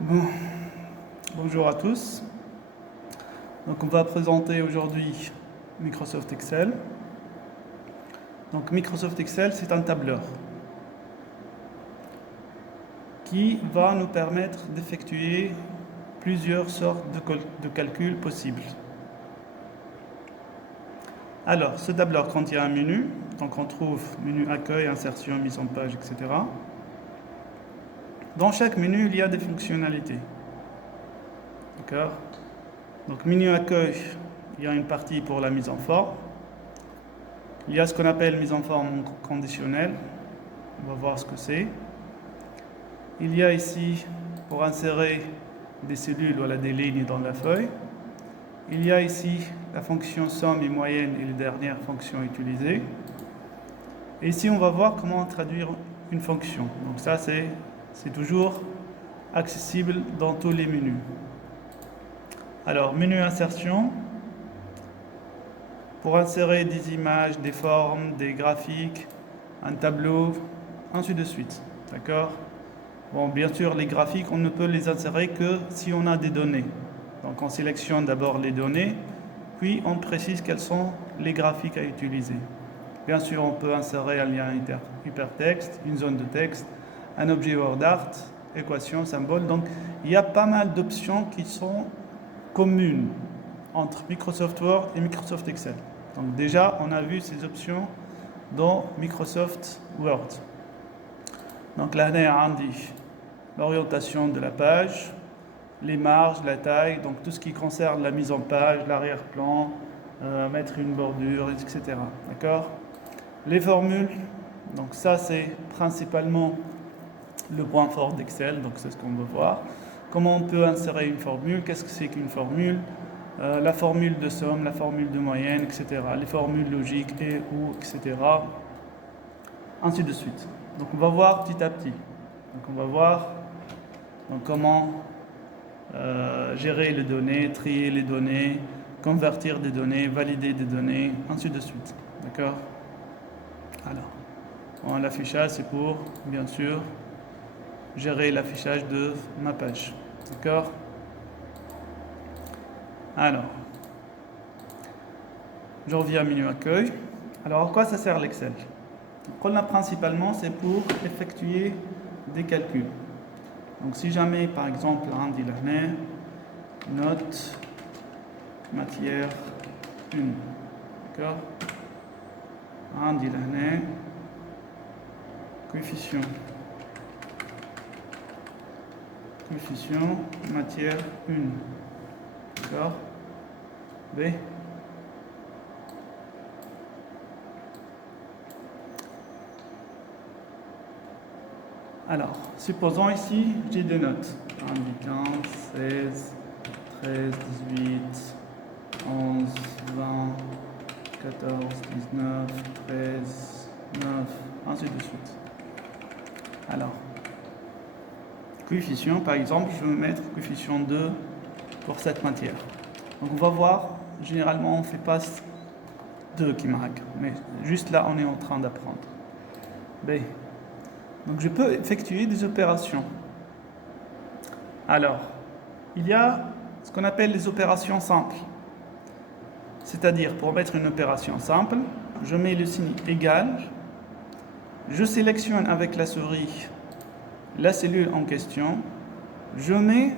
Bon, bonjour à tous. Donc on va présenter aujourd'hui Microsoft Excel. Donc Microsoft Excel, c'est un tableur qui va nous permettre d'effectuer plusieurs sortes de calculs possibles. Alors, ce tableur contient un menu. Donc on trouve menu accueil, insertion, mise en page, etc. Dans chaque menu, il y a des fonctionnalités. D'accord? Donc menu accueil, il y a une partie pour la mise en forme. Il y a ce qu'on appelle mise en forme conditionnelle. On va voir ce que c'est. Il y a ici, pour insérer des cellules, voilà, des lignes dans la feuille. Il y a ici la fonction somme et moyenne et les dernières fonctions utilisées. Et ici, on va voir comment traduire une fonction. Donc ça, c'est toujours accessible dans tous les menus. Alors, menu insertion. Pour insérer des images, des formes, des graphiques, un tableau, ainsi de suite. D'accord? Bon, bien sûr, les graphiques, on ne peut les insérer que si on a des données. Donc, on sélectionne d'abord les données, puis on précise quels sont les graphiques à utiliser. Bien sûr, on peut insérer un lien hypertexte, une zone de texte, un objet word art, équation, symbole. Donc, il y a pas mal d'options qui sont communes entre Microsoft Word et Microsoft Excel. Donc déjà, on a vu ces options dans Microsoft Word. Donc là, on dit l'orientation de la page, les marges, la taille, donc tout ce qui concerne la mise en page, l'arrière-plan, mettre une bordure, etc. D'accord? Les formules, donc ça c'est principalement le point fort d'Excel, donc c'est ce qu'on veut voir. Comment on peut insérer une formule, qu'est-ce que c'est qu'une formule, la formule de somme, la formule de moyenne, etc. Les formules logiques et ou, etc. Ainsi de suite. Donc on va voir petit à petit. Donc on va voir comment gérer les données, trier les données, convertir des données, valider des données, ainsi de suite. D'accord? Alors, bon, l'affichage c'est pour, bien sûr, gérer l'affichage de ma page. D'accord? Alors, je reviens à menu accueil. Alors, à quoi ça sert l'Excel? Principalement, c'est pour effectuer des calculs. Donc, si jamais, par exemple, on dit là, note matière 1. D'accord? On dit là, coefficient. Coefficient matière 1. D'accord? B. Alors, supposons ici, j'ai des notes. 1, 15, 16, 13, 18, 11, 20, 14, 19, 13, 9, ainsi de suite. Alors, coefficient, par exemple, je vais mettre coefficient 2 pour cette matière. Donc on va voir, généralement on ne fait pas 2 qui marquent, mais juste là on est en train d'apprendre. B. Donc je peux effectuer des opérations. Alors, il y a ce qu'on appelle les opérations simples. C'est-à-dire, pour mettre une opération simple, je mets le signe égal, je sélectionne avec la souris la cellule en question, je mets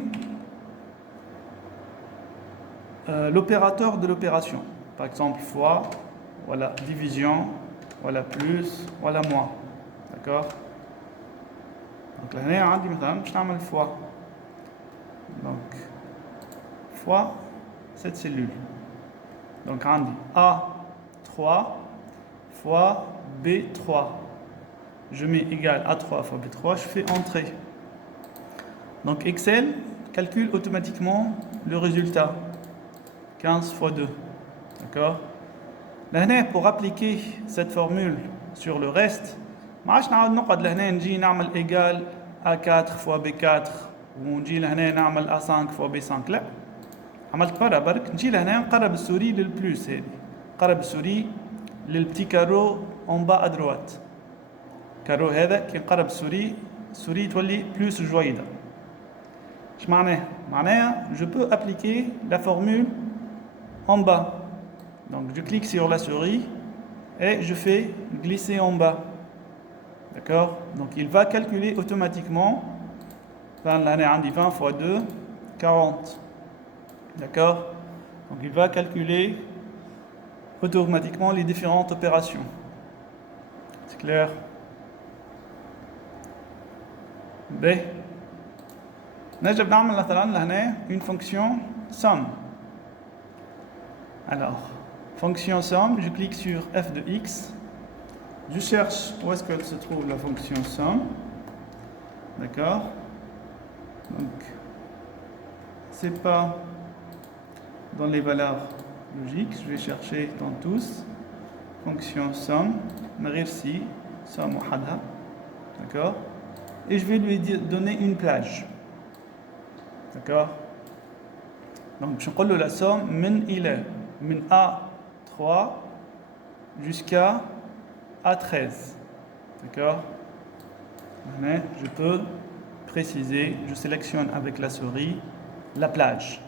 l'opérateur de l'opération. Par exemple, fois, voilà, division, voilà, plus, voilà, moins. D'accord? Donc là, je vais fois. Donc, fois cette cellule. Donc, on dit A3 fois B3. Je mets égal A3 fois B3, je fais entrer. Donc, Excel calcule automatiquement le résultat. 15 fois 2. D'accord? Là, pour appliquer cette formule sur le reste, ما عادش نعاود نقعد لهنا نجي نعمل égal A4 fois B4 ونجي لهنا نعمل A5 fois B5. لا، عملت مرة برك نجي لهنا نقرب السوري للبلوس هذه، نقرب السوري للبتي كارو en bas à droite. كارو هذا كي نقرب السوري تولي بلوس جويدة. Je peux appliquer la formule en bas. Donc je clique sur la souris et je fais glisser en bas. D'accord? Donc il va calculer automatiquement 20 fois 2, 40. D'accord? Donc il va calculer automatiquement les différentes opérations. C'est clair? B. نجم نعمل مثلا لهنا une fonction somme. Alors, fonction somme, je clique sur f de x. Je cherche où est-ce qu'elle se trouve la fonction somme. D'accord? Donc, c'est pas dans les valeurs logiques, je vais chercher dans tous. Fonction somme, merci, somme wahada. D'accord? Et je vais lui donner une plage. D'accord? Donc, je prends la somme min A3 jusqu'à A13. D'accord? Maintenant, je peux préciser, je sélectionne avec la souris la plage.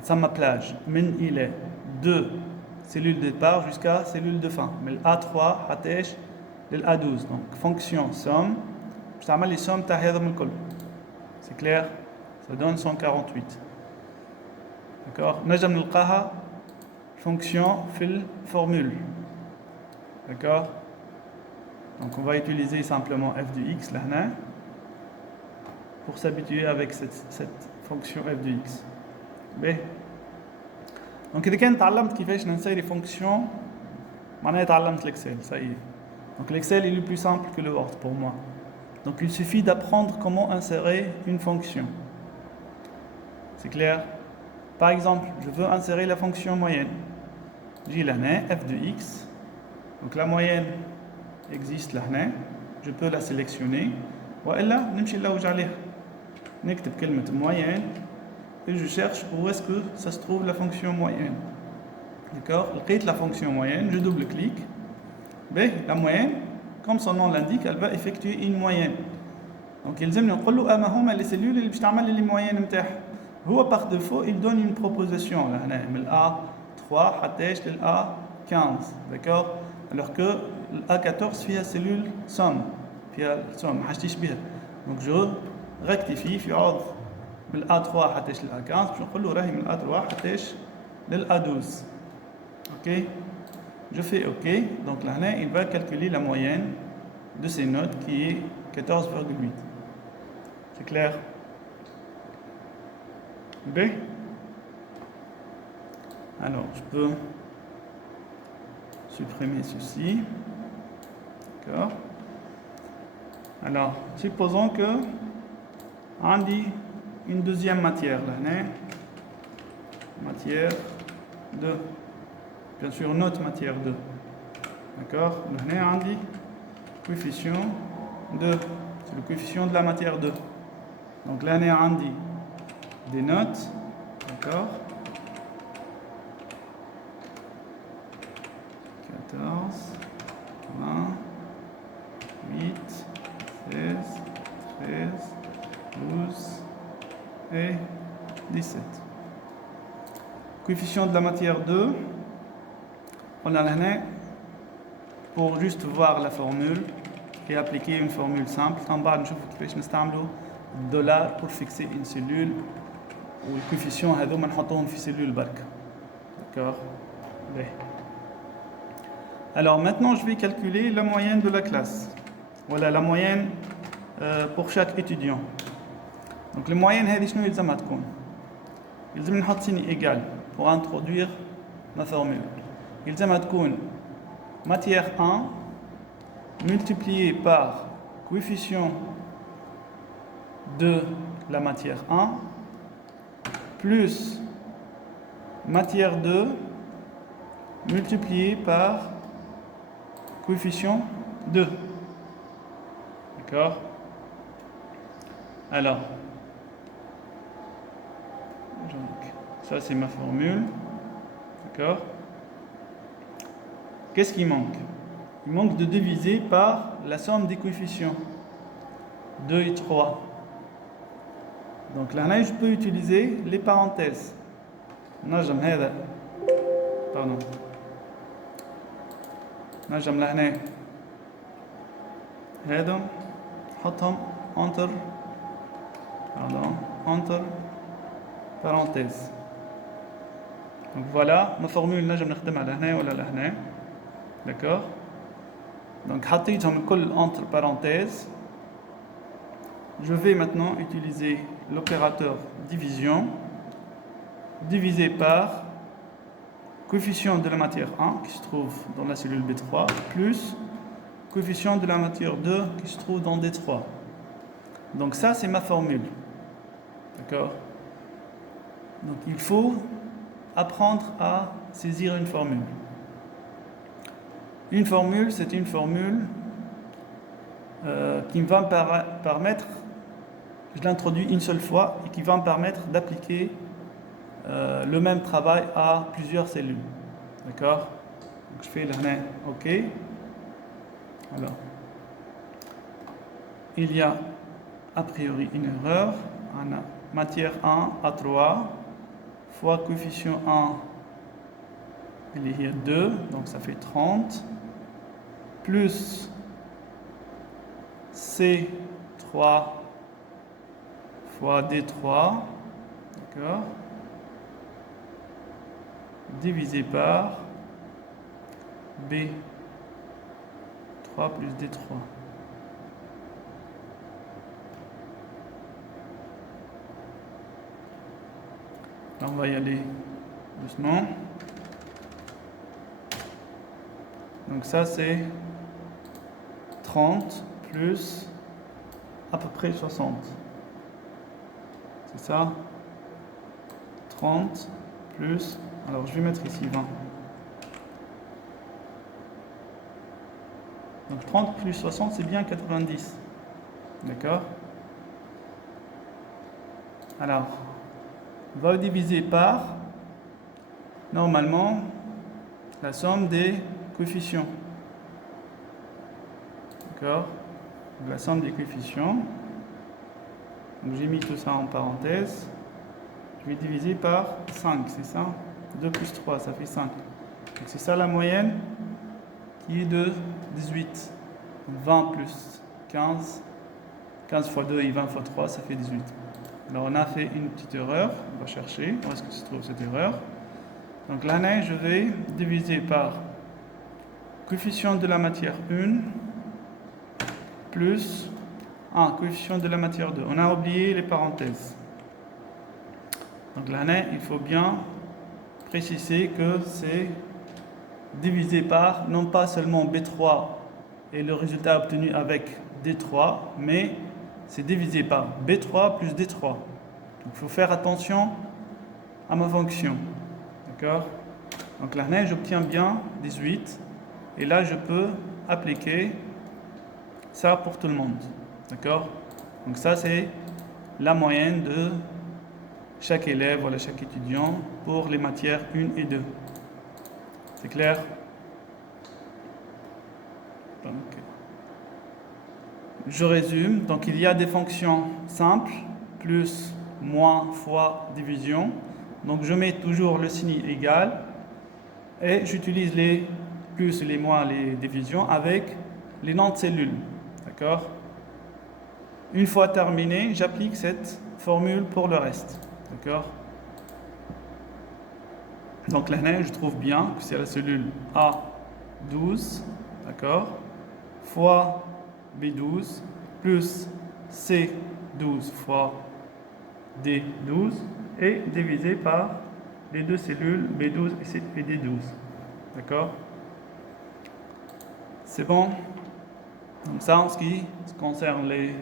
C'est ma plage. Min de cellule de départ jusqu'à cellule de fin. Mais A3 حتىش للA12. Donc, fonction somme. Je t'amène les sommes تاع هذا الكل. C'est clair? Ça donne 148. D'accord? نجم نلقاها fonction fil formule. D'accord? Donc on va utiliser simplement f de x là pour s'habituer avec cette fonction f de x. B. Donc إذا كان تعلمت كيفاش ننسي les fonctions معناها تعلمت l'Excel, ça y est. Donc l'Excel est le plus simple que le Word pour moi. Donc il suffit d'apprendre comment insérer une fonction. C'est clair? Par exemple, je veux insérer la fonction moyenne. J'ai là f de x. Donc la moyenne existe là. Je peux la sélectionner. وإلا نمشي لوج عليها. نكتب كلمة moyenne et je cherche où est-ce que ça se trouve la fonction moyenne. D'accord? لقيت la fonction moyenne, je double-clique. La moyenne, comme son nom l'indique, elle va effectuer une moyenne. Donc يلزمني نقول له ما هما les cellules اللي باش تعمل لي moyenne نتاعها. هو par défaut il donne une proposition là من A3 حتىش للA15. D'accord? Alors que l'A14 فيها cellule somme. فيها somme ما حاجتيش بها. Donc je rectifie في عوض من A3 حتىش للA15 باش نقول له راهي من A3 حتىش للA12. OK? Je fais OK. Donc là il va calculer la moyenne de ces notes qui est 14,8. C'est clair? B. Alors, je peux supprimer ceci. D'accord? Alors, supposons que on dit une deuxième matière là, matière 2. Bien sûr, notre matière 2. D'accord? Là, on dit coefficient 2. C'est le coefficient de la matière 2. Donc là, on dit des notes, d'accord? 14, 20, 8, 16, 13, 12 et 17. Coefficient de la matière 2, on a là pour juste voir la formule et appliquer une formule simple. En bas, nous allons $, pour fixer une cellule. Ou le coefficient هذوما نحطوهم في cellule برك. D'accord? Alors maintenant je vais calculer la moyenne de la classe. Voilà la moyenne pour chaque étudiant. Donc la moyenne هذه شنو يلزمها تكون؟ يلزم نحط signe égal pour introduire ma formule. يلزمها تكون matière 1 multiplié par coefficient de la matière 1 plus matière 2 multiplié par coefficient 2. D'accord? Alors, donc, ça c'est ma formule. D'accord? Qu'est-ce qui manque? Il manque de diviser par la somme des coefficients 2 et 3. Donc là, je peux utiliser les parenthèses. نجم هذا pardon نجم لهنا هذا نحطهم entre parenthèses. Donc voilà ma formule نجم نخدمها لهنا ولا لهنا. D'accord. Donc حطيتهم الكل entre parenthèses. Je vais maintenant utiliser l'opérateur division divisé par coefficient de la matière 1 qui se trouve dans la cellule B3 plus coefficient de la matière 2 qui se trouve dans D3. Donc ça c'est ma formule. D'accord. Donc il faut apprendre à saisir une formule. Une formule, c'est une formule qui va me permettre, je l'introduis une seule fois et qui va me permettre d'appliquer le même travail à plusieurs cellules. D'accord. Donc je fais le OK. Alors, il y a a priori une erreur. On a matière 1 à 3 fois coefficient 1, il est hier 2, donc ça fait 30, plus C3 fois D3, d'accord, divisé par B3 plus D3. Là, on va y aller doucement. Donc ça, c'est 30 plus à peu près 60. C'est ça. 30 plus... Alors, je vais mettre ici 20. Donc 30 plus 60, c'est bien 90. D'accord. Alors, on va diviser par, normalement, la somme des coefficients. D'accord. La somme des coefficients. Donc j'ai mis tout ça en parenthèse. Je vais diviser par 5, c'est ça. 2 plus 3, ça fait 5. Donc c'est ça la moyenne qui est de 18. 20 plus 15. 15 fois 2 et 20 fois 3, ça fait 18. Alors on a fait une petite erreur. On va chercher où est-ce que se trouve cette erreur. Donc là, je vais diviser par coefficient de la matière 1 plus coefficient de la matière 2. On a oublié les parenthèses. Donc là, il faut bien préciser que c'est divisé par non pas seulement B3 et le résultat obtenu avec D3, mais c'est divisé par B3 plus D3. Donc il faut faire attention à ma fonction. D'accord. Donc là, j'obtiens bien 18. Et là, je peux appliquer ça pour tout le monde. D'accord. Donc ça, c'est la moyenne de chaque élève, voilà, chaque étudiant pour les matières 1 et 2. C'est clair? Donc, je résume. Donc il y a des fonctions simples, plus, moins, fois, division. Donc je mets toujours le signe égal et j'utilise les plus, les moins, les divisions avec les noms de cellules. D'accord? Une fois terminé, j'applique cette formule pour le reste. D'accord? Donc là, je trouve bien que c'est la cellule A12, d'accord, fois B12 plus C12 fois D12 et divisé par les deux cellules B12 et D12. D'accord? C'est bon? Donc ça, en ce qui concerne les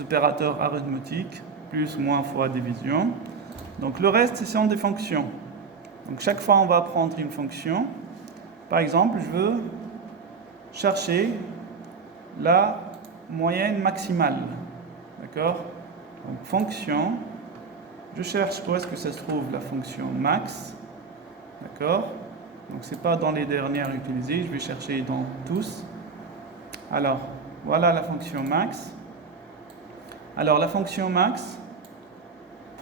opérateurs arithmétiques, plus, moins, fois, division. Donc le reste, ce sont des fonctions. Donc chaque fois, on va prendre une fonction. Par exemple, je veux chercher la moyenne maximale. D'accord? Donc fonction, je cherche où est-ce que ça se trouve la fonction max. D'accord? Donc c'est pas dans les dernières utilisées, je vais chercher dans tous. Alors, voilà la fonction max. Alors la fonction max,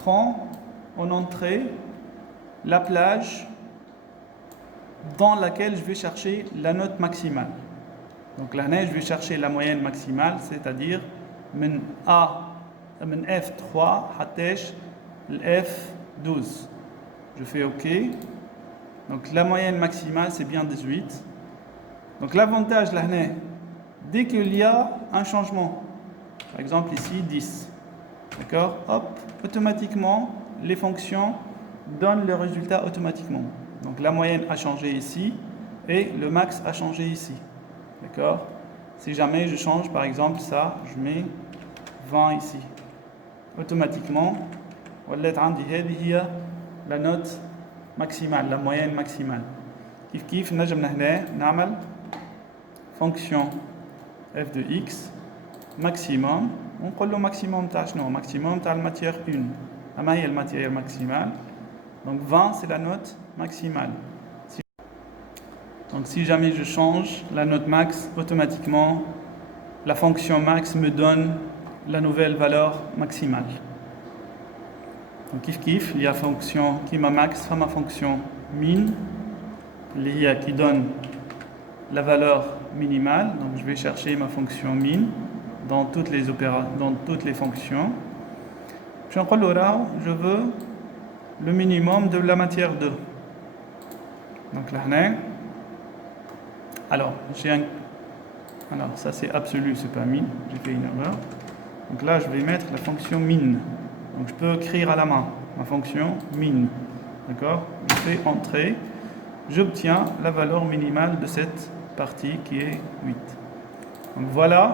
prend en entrée la plage dans laquelle je vais chercher la note maximale. Donc là, je vais chercher la moyenne maximale, c'est-à-dire من F3 حتى F12. Je fais OK. Donc la moyenne maximale, c'est bien 18. Donc l'avantage là, dès qu'il y a un changement, par exemple ici 10, d'accord, hop, automatiquement les fonctions donnent le résultat automatiquement. Donc la moyenne a changé ici et le max a changé ici, d'accord. Si jamais je change par exemple ça, je mets 20 ici, automatiquement la note maximale, la moyenne maximale. كيف نجم هنا نعمل fonction f de x maximum, ونقول له maximum تاع شنو؟ maximum تاع الماتيير 1. أما هي الماتيير maximale. Donc 20 c'est la note maximale. Donc si jamais je change la note max, automatiquement la fonction max me donne la nouvelle valeur maximale. Donc kiff il y a fonction qui m'a max, ma fonction min, qui donne la valeur minimale. Donc je vais chercher ma fonction min dans toutes les fonctions. Puis je veux le minimum de la matière 2. Donc là, alors ça c'est absolu, c'est pas min, j'ai fait une erreur. Donc là je vais mettre la fonction min. Donc je peux écrire à la main ma fonction min. D'accord? Je fais entrer, j'obtiens la valeur minimale de cette partie qui est 8. Donc voilà,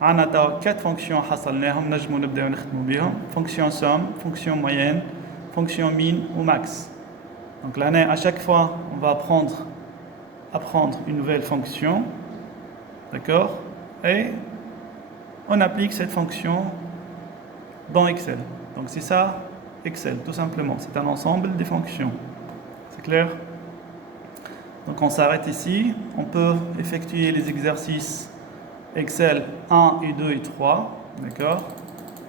on a 4 fonctions حصلناهم نجموا نبداو نخدموا بهم. Fonction somme, fonction moyenne, fonction min ou max. Donc là à chaque fois on va apprendre une nouvelle fonction, d'accord, et on applique cette fonction dans Excel. Donc c'est ça Excel, tout simplement, c'est un ensemble des fonctions. C'est clair? Donc on s'arrête ici, on peut effectuer les exercices Excel 1 et 2 et 3, d'accord.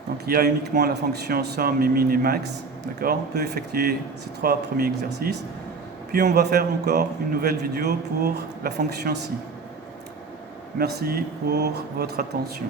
Donc il y a uniquement la fonction somme et min et max, d'accord. On peut effectuer ces 3 premiers exercices. Puis on va faire encore une nouvelle vidéo pour la fonction si. Merci pour votre attention.